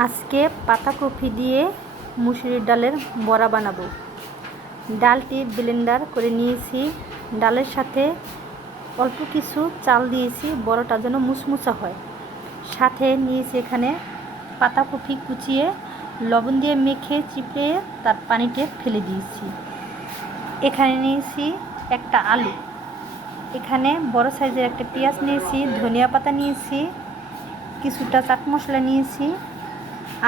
আজকে পাতাকপি দিয়ে মুসুরির ডালের বড়া বানাবো। ডালটি ব্লেন্ডার করে নিয়েছি, ডালের সাথে অল্প কিছু চাল দিয়েছি বড়াটা যেন মুচমুচা হয়। সাথে নিয়েছি এখানে পাতাকপি কুচিয়ে লবণ দিয়ে মেখে চিপে তার পানিতে ফেলে দিয়েছি। এখানে নিয়েছি একটা আলু, এখানে বড় সাইজের একটা পেঁয়াজ নিয়েছি, ধনিয়া পাতা নিয়েছি, কিছুটা চাট মশলা নিয়েছি,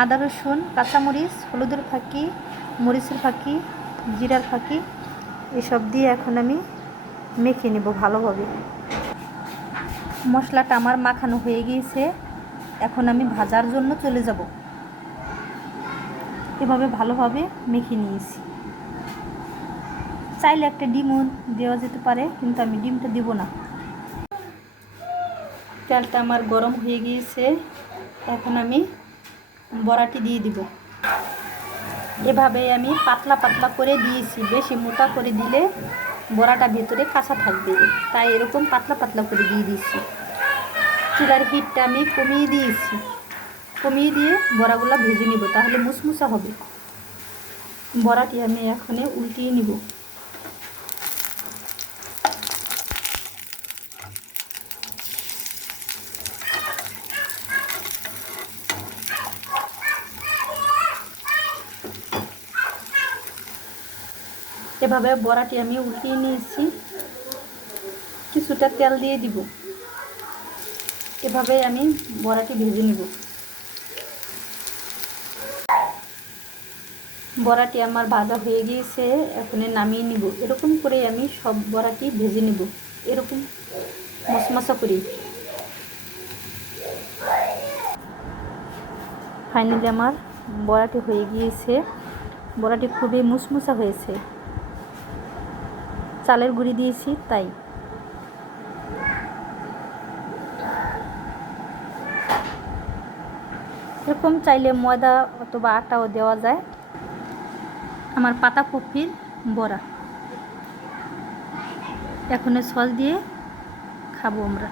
আদা রসুন কাঁচামরিচ, হলুদের ফাঁকি, মরিচের ফাঁকি, জিরার ফাঁকি, এসব দিয়ে এখন আমি মেখে নেব ভালোভাবে। মশলাটা আমার মাখানো হয়ে গিয়েছে, এখন আমি ভাজার জন্য চলে যাব। এভাবে ভালোভাবে মেখে নিয়েছি। চাইলে একটা ডিমও দেওয়া যেতে পারে, কিন্তু আমি ডিমটা দেব না। তেলটা আমার গরম হয়ে গিয়েছে, এখন আমি বড়াটি দিয়ে দিব। এভাবে আমি পাতলা পাতলা করে দিয়েছি, বেশি মোটা করে দিলে বড়াটা ভেতরে কাঁচা থাকবে, তাই এরকম পাতলা পাতলা করে দিয়ে দিয়েছি। চুলার হিটটা আমি কমিয়ে দিয়েছি, কমিয়ে দিয়ে বড়াগুলো ভেজে নিব, তাহলে মুচমুচা হবে। বড়াটি আমি এখন উল্টিয়ে নিব। এভাবে বড়াটি আমি উল্টিয়ে নিয়েছি, কিছুটা তেল দিয়ে দিব। এভাবে আমি বড়াটি ভেজে নেব। বড়াটি আমার ভাজা হয়ে গিয়েছে, এখন নামিয়ে নিব। এরকম করে আমি সব বড়াটি ভেজে নেব, এরকম মশমশা করি। ফাইনালি আমার বড়াটি হয়ে গিয়েছে, বড়াটি খুবই মুচমুচা হয়েছে, চালের গুঁড়ি দিয়েছি তাই। এরকম চাইলে ময়দা অথবা আটাও দেওয়া যায়। আমার পাতাকপির বড়া এখন সস দিয়ে খাবো আমরা।